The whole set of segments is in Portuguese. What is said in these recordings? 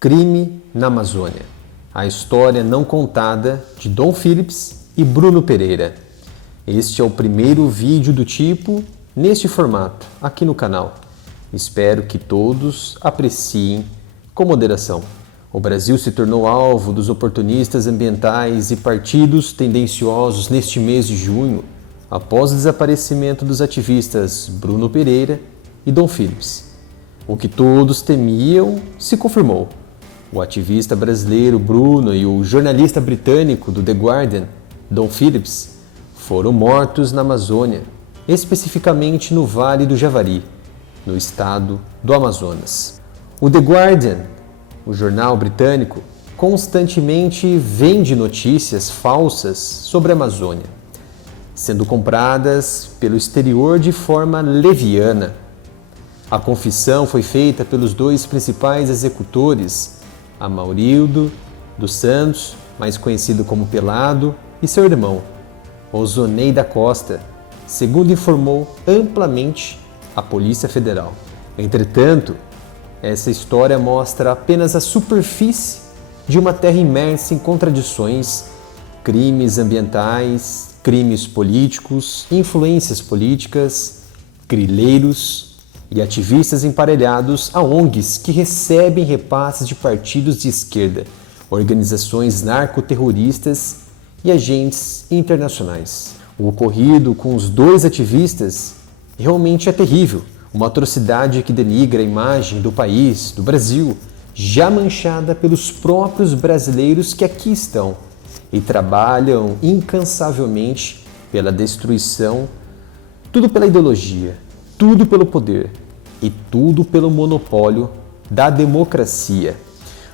Crime na Amazônia. A história não contada de Dom Phillips e Bruno Pereira. Este é o primeiro vídeo do tipo neste formato aqui no canal. Espero que todos apreciem com moderação. O Brasil se tornou alvo dos oportunistas ambientais e partidos tendenciosos neste mês de junho, após o desaparecimento dos ativistas Bruno Pereira e Dom Phillips. O que todos temiam se confirmou. O ativista brasileiro Bruno e o jornalista britânico do The Guardian, Dom Phillips, foram mortos na Amazônia, especificamente no Vale do Javari, no estado do Amazonas. O The Guardian, o jornal britânico, constantemente vende notícias falsas sobre a Amazônia, sendo compradas pelo exterior de forma leviana. A confissão foi feita pelos dois principais executores, Amarildo dos Santos, mais conhecido como Pelado, e seu irmão, Ozonei da Costa, segundo informou amplamente a Polícia Federal. Entretanto, essa história mostra apenas a superfície de uma terra imersa em contradições, crimes ambientais, crimes políticos, influências políticas, grileiros e ativistas emparelhados a ONGs que recebem repasses de partidos de esquerda, organizações narcoterroristas e agentes internacionais. O ocorrido com os dois ativistas realmente é terrível, uma atrocidade que denigra a imagem do país, do Brasil, já manchada pelos próprios brasileiros que aqui estão e trabalham incansavelmente pela destruição, tudo pela ideologia, tudo pelo poder e tudo pelo monopólio da democracia.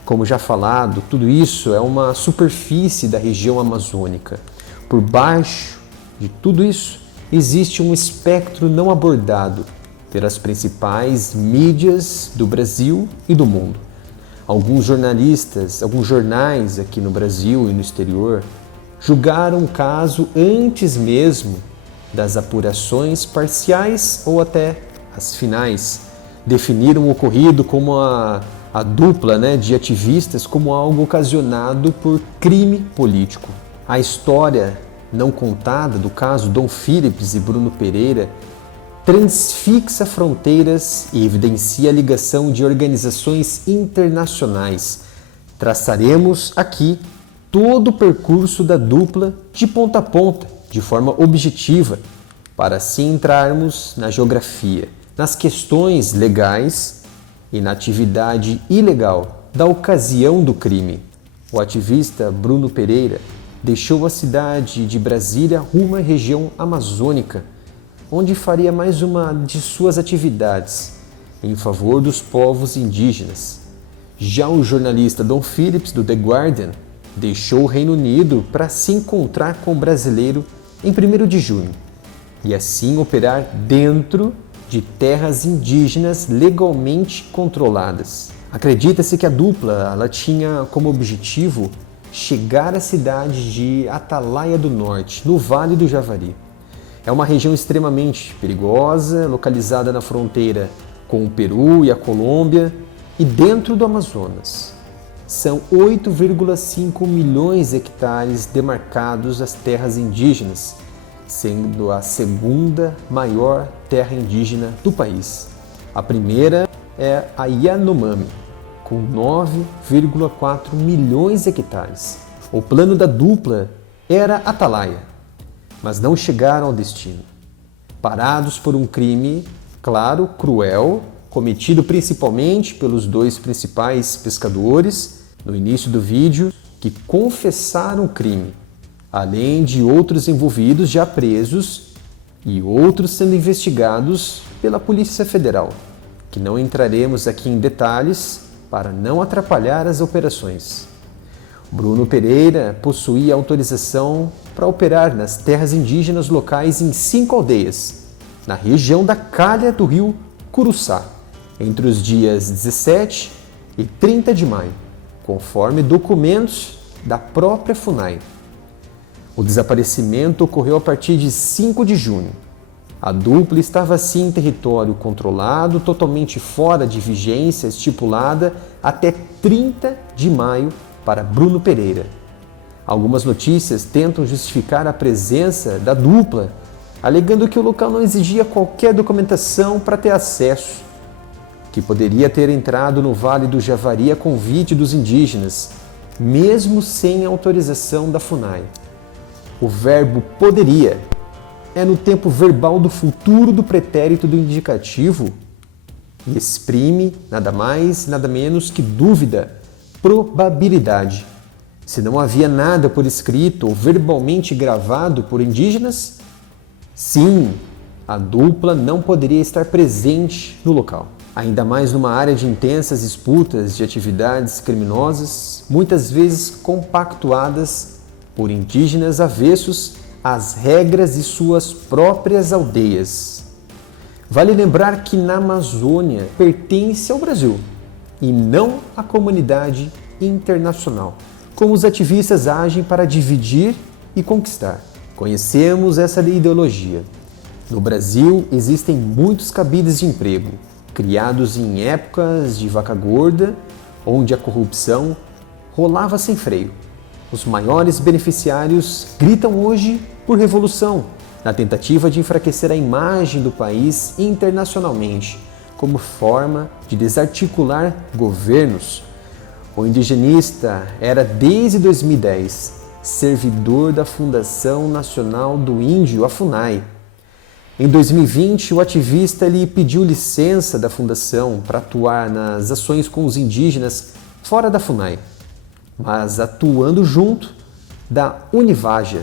Como já falado, tudo isso é uma superfície da região amazônica. Por baixo de tudo isso existe um espectro não abordado pelas principais mídias do Brasil e do mundo. Alguns jornalistas, alguns jornais aqui no Brasil e no exterior julgaram o caso antes mesmo das apurações parciais ou até as finais. Definiram o ocorrido como a dupla de ativistas como algo ocasionado por crime político. A história não contada do caso Dom Phillips e Bruno Pereira transfixa fronteiras e evidencia a ligação de organizações internacionais. Traçaremos aqui todo o percurso da dupla de ponta a ponta, de forma objetiva, para assim entrarmos na geografia, nas questões legais e na atividade ilegal da ocasião do crime. O ativista Bruno Pereira deixou a cidade de Brasília rumo à região amazônica, onde faria mais uma de suas atividades em favor dos povos indígenas. Já o jornalista Dom Phillips, do The Guardian, deixou o Reino Unido para se encontrar com o brasileiro em 1º de junho e assim operar dentro de terras indígenas legalmente controladas. Acredita-se que a dupla ela tinha como objetivo chegar à cidade de Atalaia do Norte, no Vale do Javari. É uma região extremamente perigosa, localizada na fronteira com o Peru e a Colômbia e dentro do Amazonas. São 8,5 milhões de hectares demarcados às terras indígenas, sendo a segunda maior terra indígena do país. A primeira é a Yanomami, com 9,4 milhões de hectares. O plano da dupla era Atalaia, mas não chegaram ao destino. Parados por um crime, claro, cruel, cometido principalmente pelos dois principais pescadores, no início do vídeo, que confessaram o crime, além de outros envolvidos já presos e outros sendo investigados pela Polícia Federal, que não entraremos aqui em detalhes para não atrapalhar as operações. Bruno Pereira possuía autorização para operar nas terras indígenas locais em 5 aldeias, na região da calha do rio Curuçá, entre os dias 17 e 30 de maio, conforme documentos da própria FUNAI. O desaparecimento ocorreu a partir de 5 de junho A dupla estava assim em território controlado, totalmente fora de vigência estipulada até 30 de maio para Bruno Pereira. Algumas notícias tentam justificar a presença da dupla, alegando que o local não exigia qualquer documentação para ter acesso, que poderia ter entrado no Vale do Javari a convite dos indígenas, mesmo sem autorização da FUNAI. O verbo poderia é no tempo verbal do futuro do pretérito do indicativo e exprime nada mais, nada menos que dúvida, probabilidade. Se não havia nada por escrito ou verbalmente gravado por indígenas, sim, a dupla não poderia estar presente no local. Ainda mais numa área de intensas disputas de atividades criminosas, muitas vezes compactuadas por indígenas avessos às regras de suas próprias aldeias. Vale lembrar que na Amazônia pertence ao Brasil e não à comunidade internacional. Como os ativistas agem para dividir e conquistar. Conhecemos essa ideologia. No Brasil existem muitos cabides de emprego, criados em épocas de vaca gorda, onde a corrupção rolava sem freio. Os maiores beneficiários gritam hoje por revolução, na tentativa de enfraquecer a imagem do país internacionalmente, como forma de desarticular governos. O indigenista era, desde 2010, servidor da Fundação Nacional do Índio, a FUNAI. Em 2020, o ativista lhe pediu licença da fundação para atuar nas ações com os indígenas fora da FUNAI, mas atuando junto da Univaja,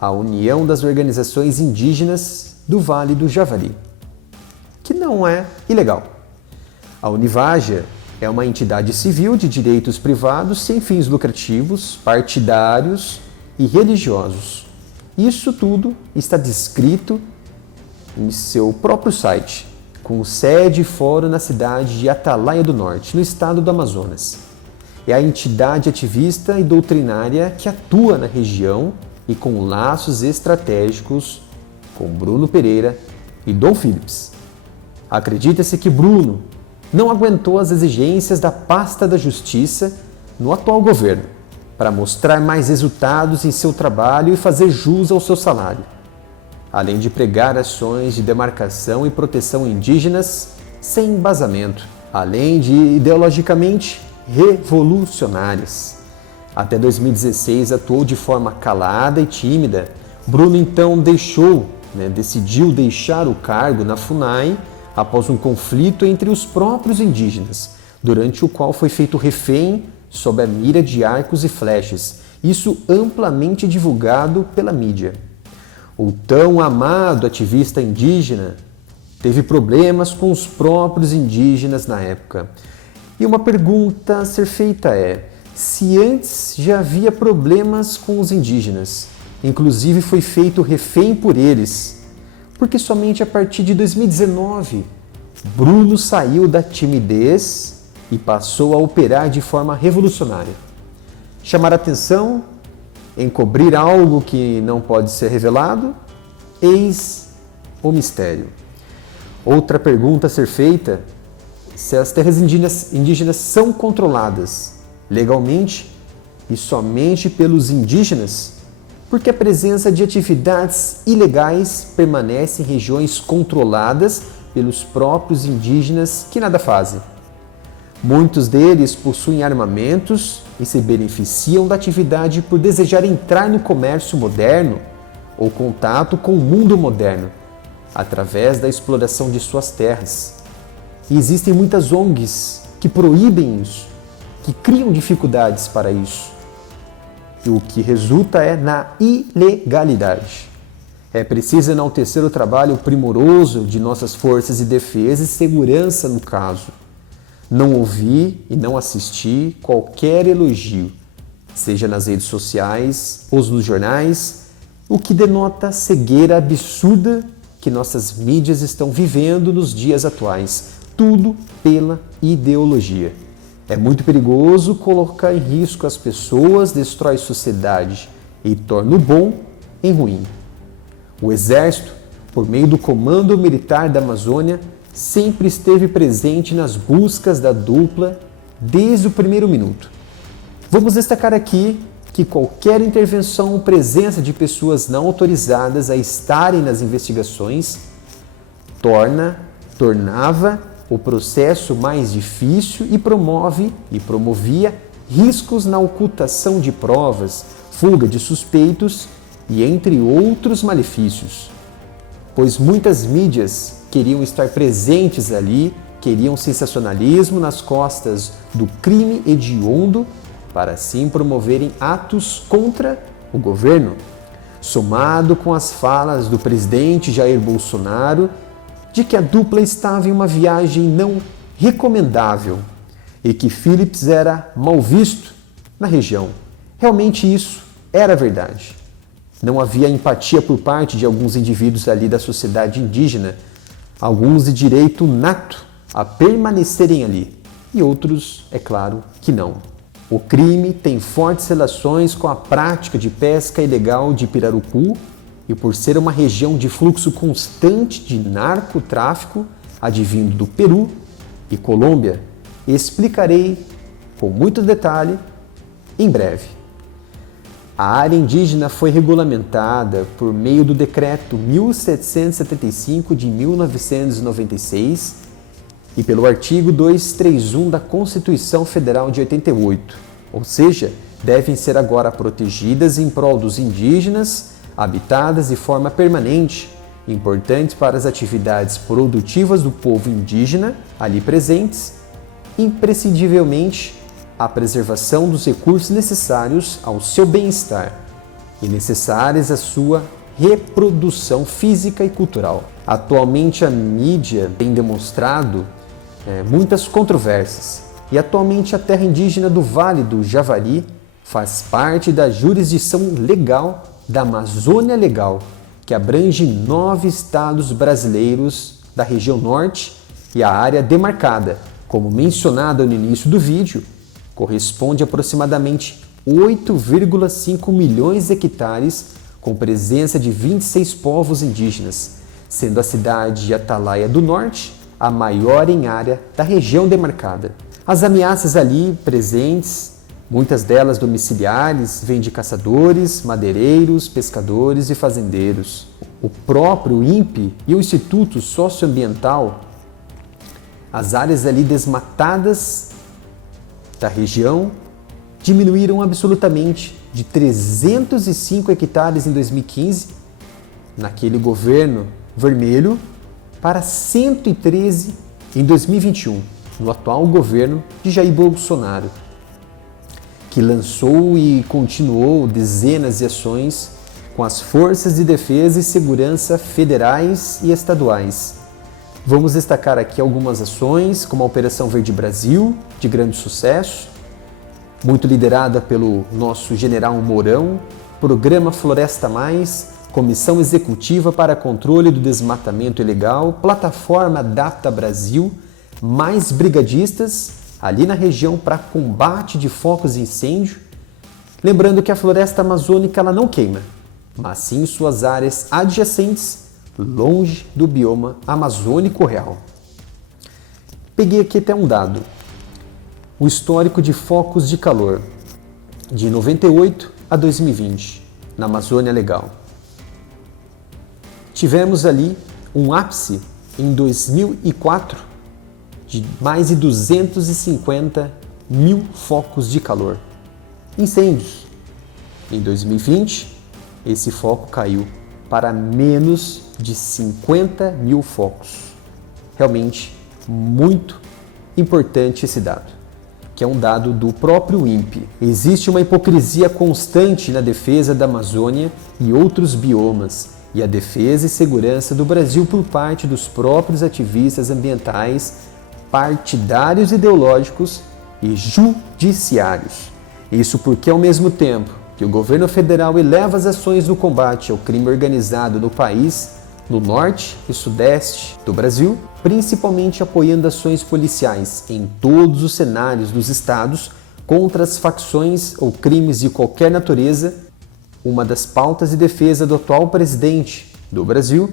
a União das Organizações Indígenas do Vale do Javari, que não é ilegal. A Univaja é uma entidade civil de direitos privados sem fins lucrativos, partidários e religiosos. Isso tudo está descrito em seu próprio site, com sede e fórum na cidade de Atalaia do Norte, no estado do Amazonas. É a entidade ativista e doutrinária que atua na região e com laços estratégicos com Bruno Pereira e Dom Phillips. Acredita-se que Bruno não aguentou as exigências da pasta da Justiça no atual governo para mostrar mais resultados em seu trabalho e fazer jus ao seu salário, além de pregar ações de demarcação e proteção indígenas sem embasamento, além de ideologicamente revolucionárias. Até 2016 atuou de forma calada e tímida. Bruno então decidiu deixar o cargo na FUNAI após um conflito entre os próprios indígenas, durante o qual foi feito refém sob a mira de arcos e flechas, isso amplamente divulgado pela mídia. O tão amado ativista indígena teve problemas com os próprios indígenas na época. E uma pergunta a ser feita é: se antes já havia problemas com os indígenas, inclusive foi feito refém por eles, porque somente a partir de 2019 Bruno saiu da timidez e passou a operar de forma revolucionária? Chamar atenção, encobrir algo que não pode ser revelado? Eis o mistério. Outra pergunta a ser feita: se as terras indígenas são controladas legalmente e somente pelos indígenas, porque a presença de atividades ilegais permanece em regiões controladas pelos próprios indígenas que nada fazem. Muitos deles possuem armamentos e se beneficiam da atividade por desejar entrar no comércio moderno ou contato com o mundo moderno, através da exploração de suas terras. E existem muitas ONGs que proíbem isso, que criam dificuldades para isso. E o que resulta é na ilegalidade. É preciso enaltecer o trabalho primoroso de nossas forças de defesa e segurança no caso. Não ouvir e não assistir qualquer elogio, seja nas redes sociais ou nos jornais, o que denota a cegueira absurda que nossas mídias estão vivendo nos dias atuais, tudo pela ideologia. É muito perigoso colocar em risco as pessoas, destrói a sociedade e torna o bom em ruim. O Exército por meio do Comando Militar da Amazônia, sempre esteve presente nas buscas da dupla desde o primeiro minuto. Vamos destacar aqui que qualquer intervenção ou presença de pessoas não autorizadas a estarem nas investigações tornava o processo mais difícil e promovia riscos na ocultação de provas, fuga de suspeitos e entre outros malefícios. Pois muitas mídias queriam estar presentes ali, queriam sensacionalismo nas costas do crime hediondo para assim promoverem atos contra o governo, somado com as falas do presidente Jair Bolsonaro de que a dupla estava em uma viagem não recomendável e que Phillips era mal visto na região. Realmente isso era verdade. Não havia empatia por parte de alguns indivíduos ali da sociedade indígena, alguns de direito nato a permanecerem ali, e outros, é claro, que não. O crime tem fortes relações com a prática de pesca ilegal de pirarucu e por ser uma região de fluxo constante de narcotráfico advindo do Peru e Colômbia, explicarei com muito detalhe em breve. A área indígena foi regulamentada por meio do Decreto 1775 de 1996 e pelo artigo 231 da Constituição Federal de 88, ou seja, devem ser agora protegidas em prol dos indígenas, habitadas de forma permanente, importantes para as atividades produtivas do povo indígena ali presentes, imprescindivelmente a preservação dos recursos necessários ao seu bem-estar e necessárias à sua reprodução física e cultural. Atualmente a mídia tem demonstrado muitas controvérsias e atualmente a terra indígena do Vale do Javari faz parte da jurisdição legal da Amazônia Legal, que abrange 9 estados brasileiros da região norte e a área demarcada, como mencionado no início do vídeo, corresponde a aproximadamente 8,5 milhões de hectares com presença de 26 povos indígenas, sendo a cidade de Atalaia do Norte a maior em área da região demarcada. As ameaças ali presentes, muitas delas domiciliares, vêm de caçadores, madeireiros, pescadores e fazendeiros. O próprio INPE e o Instituto Socioambiental, as áreas ali desmatadas da região diminuíram absolutamente de 305 hectares em 2015, naquele governo vermelho, para 113 em 2021, no atual governo de Jair Bolsonaro, que lançou e continuou dezenas de ações com as forças de defesa e segurança federais e estaduais. Vamos destacar aqui algumas ações, como a Operação Verde Brasil, de grande sucesso, muito liderada pelo nosso general Mourão, Programa Floresta Mais, Comissão Executiva para Controle do Desmatamento Ilegal, Plataforma Adapta Brasil, mais brigadistas ali na região para combate de focos de incêndio. Lembrando que a floresta amazônica ela não queima, mas sim suas áreas adjacentes, longe do bioma amazônico real. Peguei aqui até um dado. O histórico de focos de calor de 98 a 2020 na Amazônia Legal. Tivemos ali um ápice em 2004 de mais de 250 mil focos de calor. Incêndios. Em 2020, esse foco caiu para menos de 50 mil focos. Realmente muito importante esse dado, que é um dado do próprio INPE. Existe uma hipocrisia constante na defesa da Amazônia e outros biomas, e a defesa e segurança do Brasil por parte dos próprios ativistas ambientais, partidários ideológicos e judiciários. Isso porque, ao mesmo tempo que o governo federal eleva as ações no combate ao crime organizado no país, no norte e sudeste do Brasil, principalmente apoiando ações policiais em todos os cenários dos estados contra as facções ou crimes de qualquer natureza, uma das pautas de defesa do atual presidente do Brasil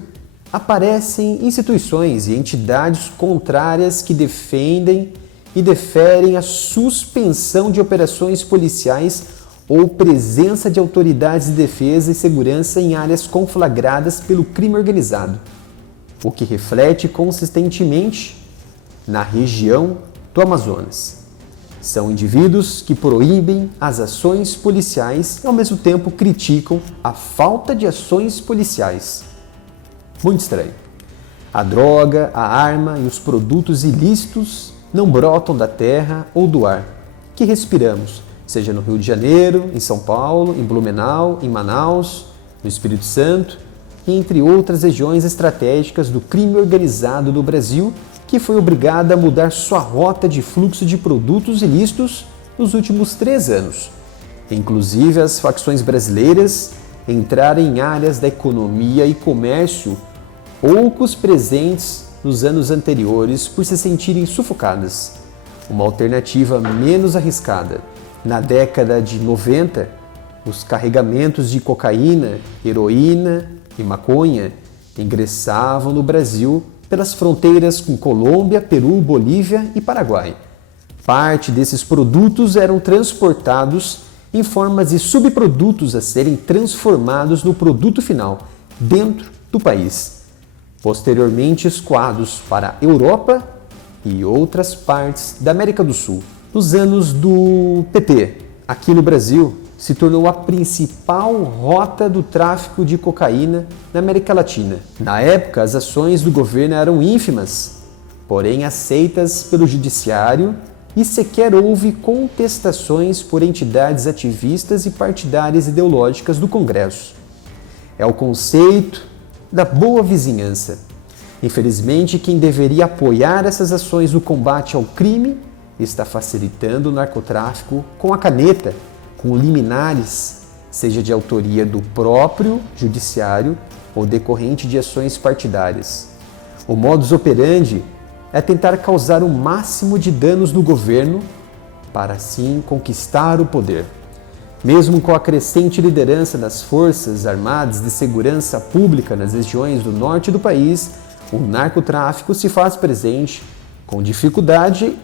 aparecem instituições e entidades contrárias que defendem e deferem a suspensão de operações policiais ou presença de autoridades de defesa e segurança em áreas conflagradas pelo crime organizado, o que reflete consistentemente na região do Amazonas. São indivíduos que proíbem as ações policiais e ao mesmo tempo criticam a falta de ações policiais. Muito estranho. A droga, a arma e os produtos ilícitos não brotam da terra ou do ar que respiramos, seja no Rio de Janeiro, em São Paulo, em Blumenau, em Manaus, no Espírito Santo, e entre outras regiões estratégicas do crime organizado do Brasil, que foi obrigada a mudar sua rota de fluxo de produtos ilícitos nos últimos 3 anos. Inclusive, as facções brasileiras entraram em áreas da economia e comércio poucos presentes nos anos anteriores por se sentirem sufocadas. Uma alternativa menos arriscada. Na década de 90, os carregamentos de cocaína, heroína e maconha ingressavam no Brasil pelas fronteiras com Colômbia, Peru, Bolívia e Paraguai. Parte desses produtos eram transportados em formas de subprodutos a serem transformados no produto final, dentro do país. Posteriormente escoados para a Europa e outras partes da América do Sul. Nos anos do PT, aqui no Brasil, se tornou a principal rota do tráfico de cocaína na América Latina. Na época, as ações do governo eram ínfimas, porém aceitas pelo judiciário, e sequer houve contestações por entidades ativistas e partidárias ideológicas do Congresso. É o conceito da boa vizinhança. Infelizmente, quem deveria apoiar essas ações no combate ao crime está facilitando o narcotráfico com a caneta, com liminares, seja de autoria do próprio judiciário ou decorrente de ações partidárias. O modus operandi é tentar causar o máximo de danos no governo para assim conquistar o poder. Mesmo com a crescente liderança das Forças Armadas de Segurança Pública nas regiões do norte do país, o narcotráfico se faz presente, com dificuldade,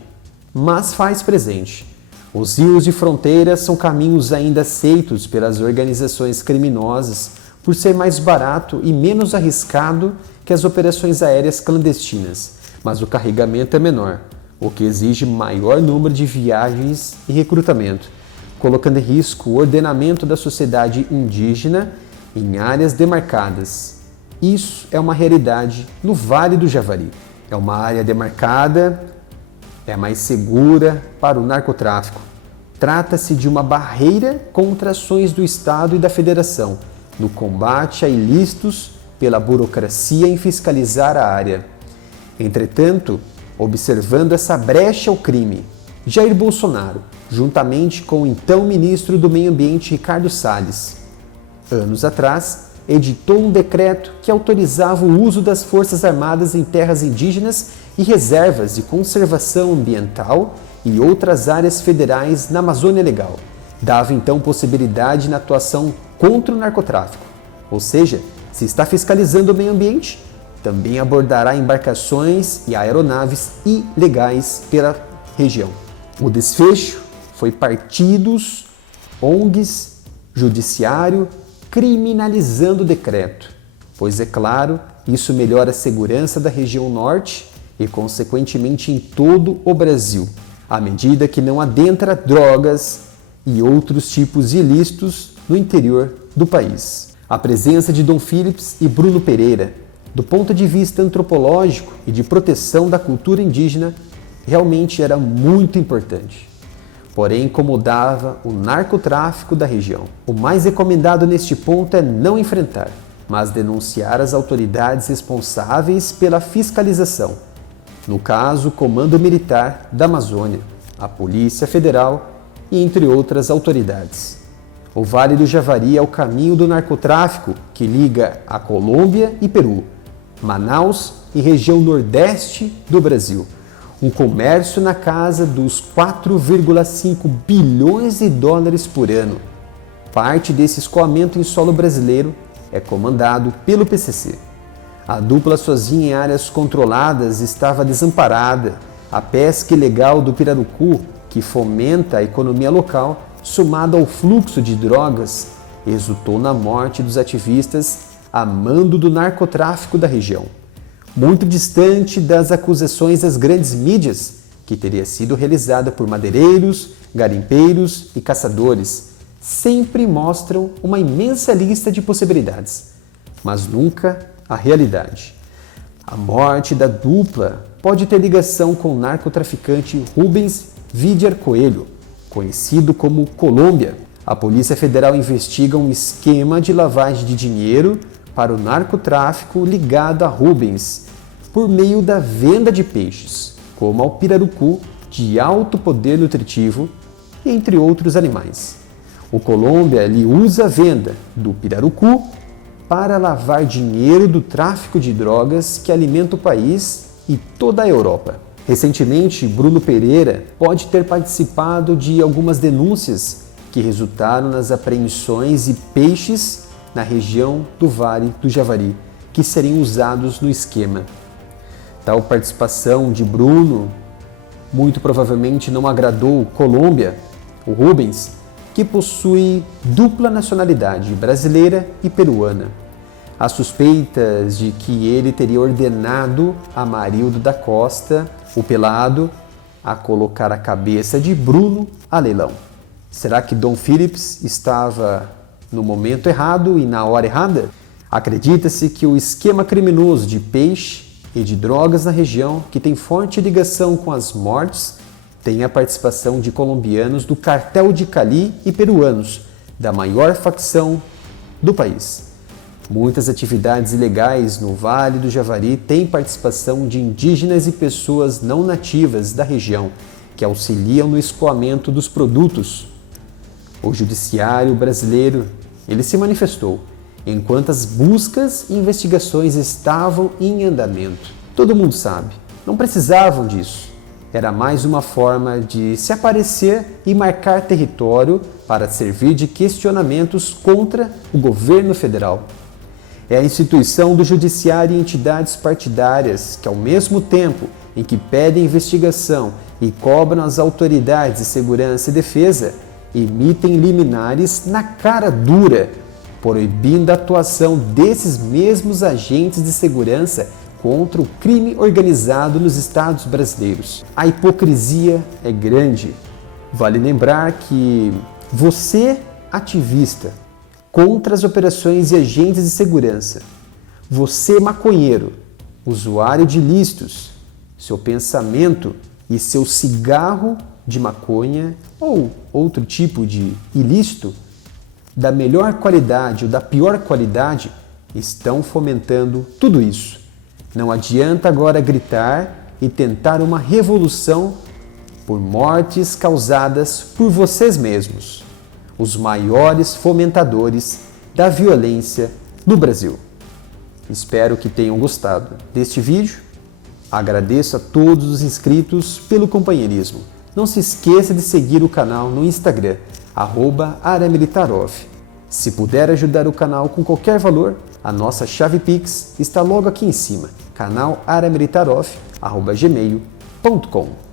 mas faz presente. Os rios de fronteira são caminhos ainda aceitos pelas organizações criminosas por ser mais barato e menos arriscado que as operações aéreas clandestinas, mas o carregamento é menor, o que exige maior número de viagens e recrutamento, colocando em risco o ordenamento da sociedade indígena em áreas demarcadas. Isso é uma realidade no Vale do Javari. É uma área demarcada, é mais segura para o narcotráfico. Trata-se de uma barreira contra ações do Estado e da Federação no combate a ilícitos pela burocracia em fiscalizar a área. Entretanto, observando essa brecha ao crime, Jair Bolsonaro, juntamente com o então ministro do Meio Ambiente Ricardo Salles, anos atrás, editou um decreto que autorizava o uso das Forças Armadas em terras indígenas e reservas de conservação ambiental e outras áreas federais na Amazônia Legal. Dava então possibilidade na atuação contra o narcotráfico. Ou seja, se está fiscalizando o meio ambiente, também abordará embarcações e aeronaves ilegais pela região. O desfecho foi partidos, ONGs, judiciário, criminalizando o decreto, pois é claro, isso melhora a segurança da região norte e consequentemente em todo o Brasil, à medida que não adentra drogas e outros tipos ilícitos no interior do país. A presença de Dom Phillips e Bruno Pereira, do ponto de vista antropológico e de proteção da cultura indígena, realmente era muito importante. Porém, incomodava o narcotráfico da região. O mais recomendado neste ponto é não enfrentar, mas denunciar as autoridades responsáveis pela fiscalização. No caso, o Comando Militar da Amazônia, a Polícia Federal e entre outras autoridades. O Vale do Javari é o caminho do narcotráfico que liga a Colômbia e Peru, Manaus e região nordeste do Brasil. Um comércio na casa dos 4,5 bilhões de dólares por ano. Parte desse escoamento em solo brasileiro é comandado pelo PCC. A dupla sozinha em áreas controladas estava desamparada. A pesca ilegal do pirarucu, que fomenta a economia local, somada ao fluxo de drogas, resultou na morte dos ativistas a mando do narcotráfico da região. Muito distante das acusações das grandes mídias, que teria sido realizada por madeireiros, garimpeiros e caçadores, sempre mostram uma imensa lista de possibilidades, mas nunca a realidade. A morte da dupla pode ter ligação com o narcotraficante Rubens Vidier Coelho, conhecido como Colômbia. A Polícia Federal investiga um esquema de lavagem de dinheiro para o narcotráfico ligado a Rubens, por meio da venda de peixes, como ao pirarucu, de alto poder nutritivo, entre outros animais. O Colômbia usa a venda do pirarucu para lavar dinheiro do tráfico de drogas que alimenta o país e toda a Europa. Recentemente, Bruno Pereira pode ter participado de algumas denúncias que resultaram nas apreensões de peixes na região do Vale do Javari, que seriam usados no esquema. Tal participação de Bruno muito provavelmente não agradou Colômbia, o Rubens, que possui dupla nacionalidade brasileira e peruana. Há suspeitas de que ele teria ordenado a Marildo da Costa, o Pelado, a colocar a cabeça de Bruno a leilão. Será que Dom Phillips estava no momento errado e na hora errada? Acredita-se que o esquema criminoso de peixe e de drogas na região, que tem forte ligação com as mortes, tem a participação de colombianos do cartel de Cali e peruanos, da maior facção do país. Muitas atividades ilegais no Vale do Javari têm participação de indígenas e pessoas não nativas da região, que auxiliam no escoamento dos produtos. O judiciário brasileiro, ele se manifestou, enquanto as buscas e investigações estavam em andamento. Todo mundo sabe, não precisavam disso. Era mais uma forma de se aparecer e marcar território para servir de questionamentos contra o governo federal. É a instituição do judiciário e entidades partidárias que, ao mesmo tempo em que pedem investigação e cobram as autoridades de segurança e defesa, emitem liminares na cara dura, proibindo a atuação desses mesmos agentes de segurança contra o crime organizado nos estados brasileiros. A hipocrisia é grande. Vale lembrar que você, ativista, contra as operações e agentes de segurança, você, maconheiro, usuário de ilícitos, seu pensamento e seu cigarro de maconha ou outro tipo de ilícito, da melhor qualidade ou da pior qualidade, estão fomentando tudo isso. Não adianta agora gritar e tentar uma revolução por mortes causadas por vocês mesmos, os maiores fomentadores da violência no Brasil. Espero que tenham gostado deste vídeo. Agradeço a todos os inscritos pelo companheirismo. Não se esqueça de seguir o canal no Instagram, @aramilitarov. Se puder ajudar o canal com qualquer valor, a nossa chave Pix está logo aqui em cima, canal aramilitarov@gmail.com.